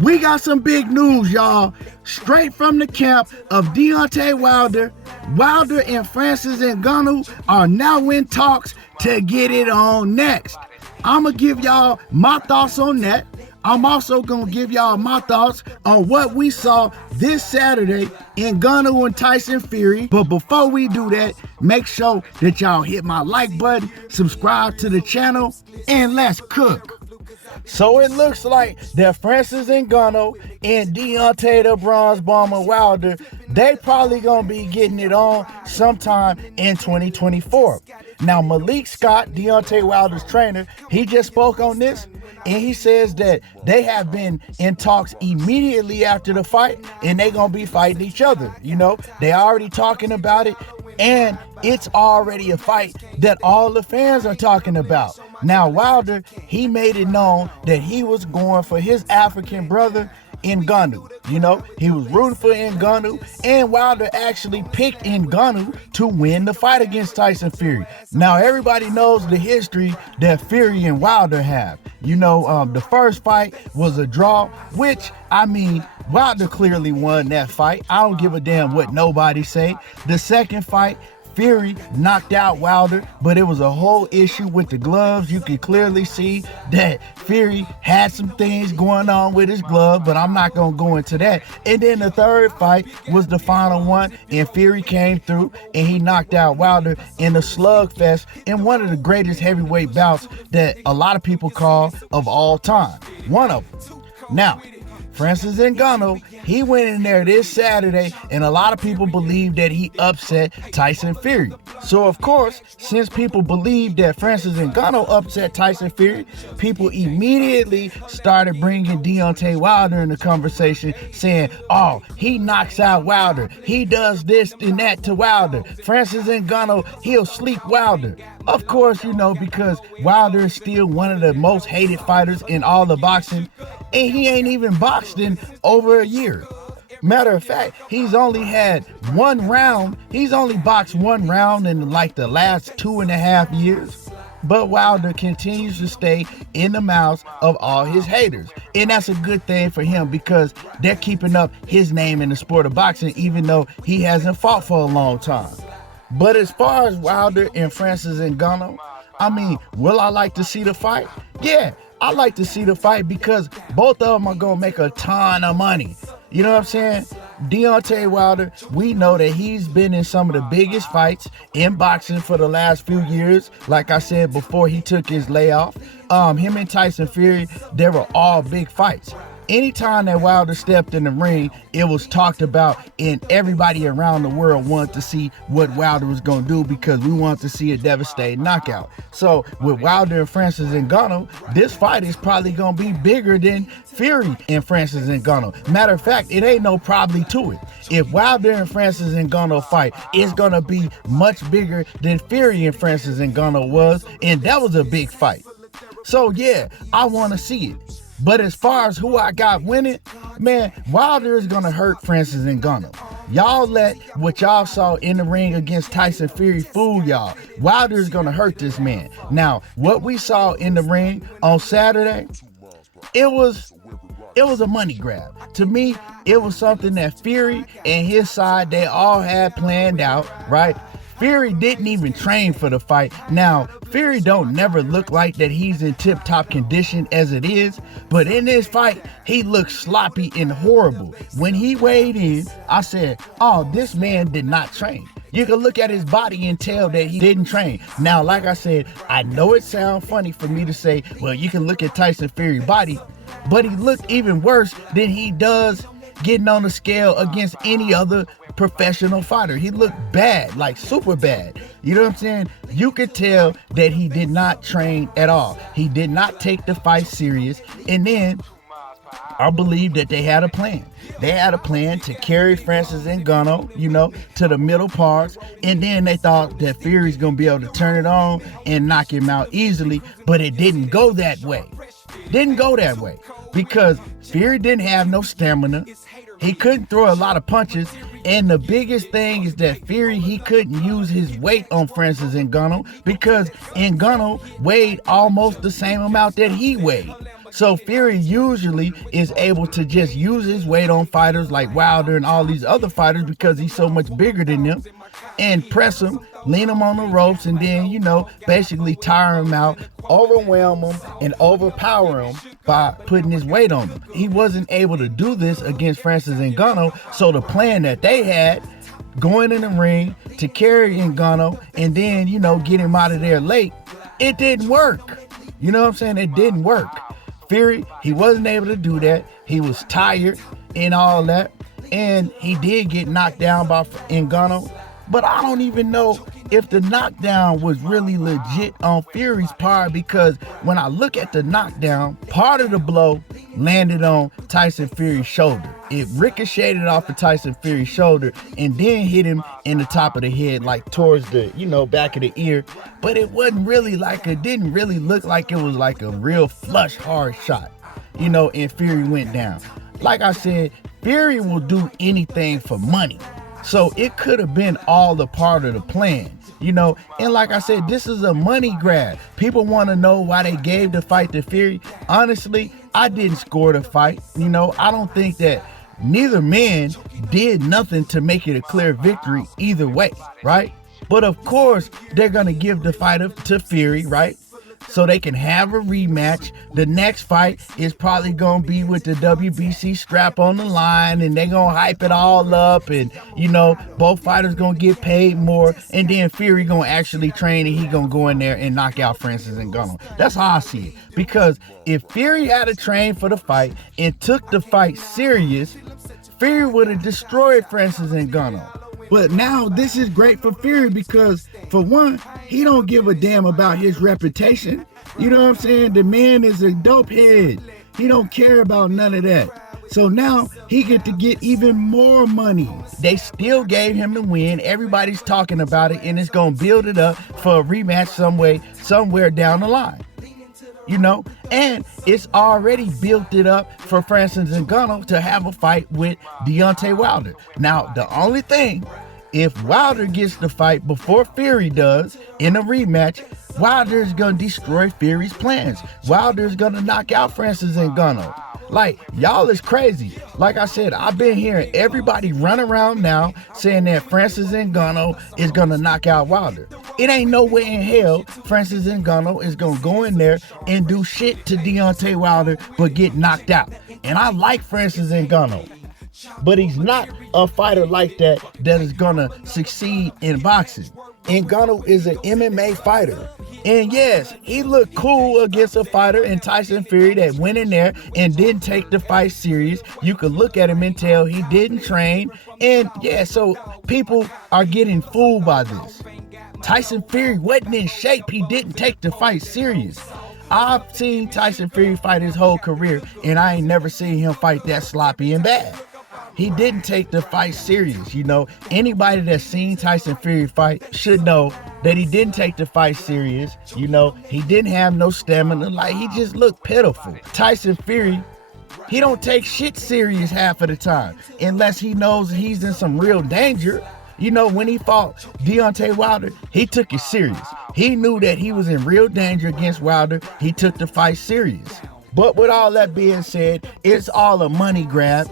We got some big news, y'all. Straight from the camp of Deontay Wilder. Wilder and Francis Ngannou are now in talks to get it on next. I'm going to give y'all my thoughts on that. I'm also going to give y'all my thoughts on what we saw this Saturday in Ngannou and Tyson Fury. But before we do that, make sure that y'all hit my like button, subscribe to the channel, and let's cook. So it looks like that Francis Ngannou and Deontay the Bronze Bomber Wilder, they probably gonna be getting it on sometime in 2024. Now Malik Scott, Deontay Wilder's trainer, he just spoke on this, and he says that they have been in talks immediately after the fight, and they gonna be fighting each other. You know, they already talking about it, and it's already a fight that all the fans are talking about. Now Wilder, he made it known that he was going for his African brother Ngannou. You know, he was rooting for Ngannou, and Wilder actually picked Ngannou to win the fight against Tyson Fury. Now everybody knows the history that Fury and Wilder have. You know, the first fight was a draw, which, I mean, Wilder clearly won that fight. I don't give a damn what nobody say. The second fight, Fury knocked out Wilder, but it was a whole issue with the gloves. You could clearly see that Fury had some things going on with his glove, but I'm not going to go into that. And then the third fight was the final one, and Fury came through and he knocked out Wilder in a slugfest in one of the greatest heavyweight bouts that a lot of people call of all time. One of them. Now, Francis Ngannou, he went in there this Saturday, and a lot of people believe that he upset Tyson Fury. So of course, since people believe that Francis Ngannou upset Tyson Fury, people immediately started bringing Deontay Wilder in the conversation, saying, oh, he knocks out Wilder, he does this and that to Wilder, Francis Ngannou, he'll sleep Wilder. Of course, you know, because Wilder is still one of the most hated fighters in all of boxing, and he ain't even boxed in over a year. Matter of fact, he's only had one round. He's only boxed one round in like the last 2.5 years. But Wilder continues to stay in the mouths of all his haters. And that's a good thing for him, because they're keeping up his name in the sport of boxing, even though he hasn't fought for a long time. But as far as Wilder and Francis Ngannou, I mean, will I like to see the fight? Yeah, I like to see the fight, because both of them are going to make a ton of money. You know what I'm saying? Deontay Wilder, we know that he's been in some of the biggest fights in boxing for the last few years. Like I said before he took his layoff, him and Tyson Fury, they were all big fights. Anytime that Wilder stepped in the ring, it was talked about, and everybody around the world wanted to see what Wilder was going to do, because we wanted to see a devastating knockout. So with Wilder and Francis Ngannou, this fight is probably going to be bigger than Fury and Francis Ngannou. Matter of fact, it ain't no probably to it. If Wilder and Francis Ngannou fight, it's going to be much bigger than Fury and Francis Ngannou was, and that was a big fight. So yeah, I want to see it. But as far as who I got winning, man, Wilder is going to hurt Francis Ngannou. Y'all let what y'all saw in the ring against Tyson Fury fool y'all. Wilder is going to hurt this man. Now, what we saw in the ring on Saturday, it was a money grab. To me, it was something that Fury and his side, they all had planned out, right? Fury didn't even train for the fight. Now, Fury don't never look like that he's in tip-top condition as it is, but in this fight, he looked sloppy and horrible. When he weighed in, I said, oh, this man did not train. You can look at his body and tell that he didn't train. Now, like I said, I know it sounds funny for me to say, well, you can look at Tyson Fury's body, but he looked even worse than he does getting on the scale against any other professional fighter. He looked bad, like super bad. You know what I'm saying? You could tell that he did not train at all. He did not take the fight serious. And then I believe that they had a plan. They had a plan to carry Francis Ngannou, you know, to the middle parts. And then they thought that Fury's going to be able to turn it on and knock him out easily. But it didn't go that way. Didn't go that way. Because Fury didn't have no stamina. He couldn't throw a lot of punches, and the biggest thing is that Fury, he couldn't use his weight on Francis Ngannou, because Ngannou weighed almost the same amount that he weighed. So Fury usually is able to just use his weight on fighters like Wilder and all these other fighters because he's so much bigger than them, and press them, lean them on the ropes, and then, basically tire them out, overwhelm them, and overpower them by putting his weight on them. He wasn't able to do this against Francis Ngannou, so the plan that they had going in the ring to carry Ngannou and then, get him out of there late, it didn't work. You know what I'm saying? It didn't work. Fury, he wasn't able to do that. He was tired and all that. And he did get knocked down by Ngannou. But I don't even know if the knockdown was really legit on Fury's part, because when I look at the knockdown, part of the blow landed on Tyson Fury's shoulder. It ricocheted off of Tyson Fury's shoulder and then hit him in the top of the head, like towards the, back of the ear. But it wasn't really it didn't really look like it was like a real flush, hard shot, and Fury went down. Like I said, Fury will do anything for money. So it could have been all a part of the plan, and like I said, this is a money grab. People want to know why they gave the fight to Fury. Honestly, I didn't score the fight. I don't think that neither man did nothing to make it a clear victory either way, right? But of course, they're going to give the fight to Fury, right? So they can have a rematch. The next fight is probably going to be with the WBC strap on the line, and they're going to hype it all up, and, both fighters going to get paid more, and then Fury going to actually train, and he going to go in there and knock out Francis Ngannou. That's how I see it. Because if Fury had to train for the fight and took the fight serious, Fury would have destroyed Francis Ngannou. But now this is great for Fury because, for one, he don't give a damn about his reputation. You know what I'm saying? The man is a dope head. He don't care about none of that. So now he get to get even more money. They still gave him the win. Everybody's talking about it, and it's going to build it up for a rematch somewhere down the line. And it's already built it up for Francis Ngannou to have a fight with Deontay Wilder. Now, the only thing, if Wilder gets the fight before Fury does in a rematch, Wilder is going to destroy Fury's plans. Wilder is going to knock out Francis Ngannou. Like, y'all is crazy. Like I said, I've been hearing everybody run around now saying that Francis Ngannou is going to knock out Wilder. It ain't no way in hell Francis Ngannou is going to go in there and do shit to Deontay Wilder but get knocked out. And I like Francis Ngannou, but he's not a fighter like that is going to succeed in boxing. Ngannou is an MMA fighter. And yes, he looked cool against a fighter in Tyson Fury that went in there and didn't take the fight serious. You could look at him and tell he didn't train. And yeah, so people are getting fooled by this. Tyson Fury wasn't in shape. He didn't take the fight serious. I've seen Tyson Fury fight his whole career, and I ain't never seen him fight that sloppy and bad. He didn't take the fight serious. Anybody that's seen Tyson Fury fight should know that he didn't take the fight serious. He didn't have no stamina. He just looked pitiful. Tyson Fury, he don't take shit serious half of the time unless he knows he's in some real danger. When he fought Deontay Wilder, he took it serious. He knew that he was in real danger against Wilder. He took the fight serious. But with all that being said, it's all a money grab.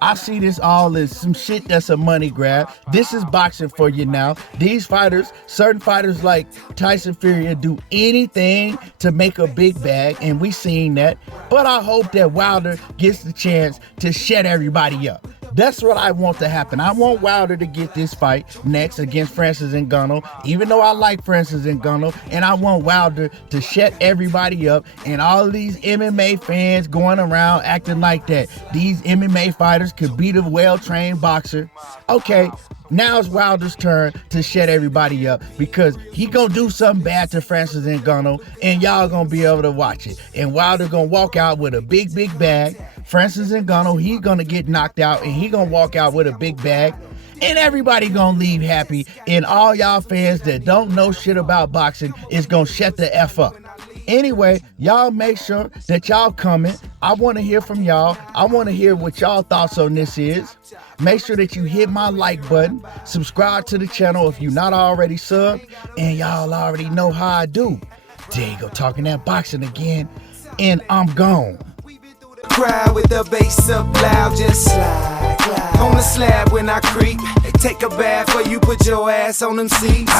I see this all as some shit that's a money grab. This is boxing for you now. These fighters, certain fighters like Tyson Fury, will do anything to make a big bag, and we seen that. But I hope that Wilder gets the chance to shut everybody up. That's what I want to happen. I want Wilder to get this fight next against Francis Ngannou, even though I like Francis Ngannou, and I want Wilder to shut everybody up, and all of these MMA fans going around acting like that these MMA fighters could beat a well-trained boxer. Okay, now it's Wilder's turn to shut everybody up, because he gonna do something bad to Francis Ngannou, and y'all gonna be able to watch it. And Wilder gonna walk out with a big bag. Francis Ngannou, he gonna get knocked out, and he gonna walk out with a big bag. And everybody gonna leave happy, and all y'all fans that don't know shit about boxing is gonna shut the F up. Anyway, y'all make sure that y'all comment. I want to hear from y'all. I want to hear what y'all thoughts on this is. Make sure that you hit my like button. Subscribe to the channel if you're not already subbed. And y'all already know how I do. There you go, talking that boxing again. and I'm gone. Crowd with the bass up loud, just slide on the slab when I creep. Take a bath or you put your ass on them seats.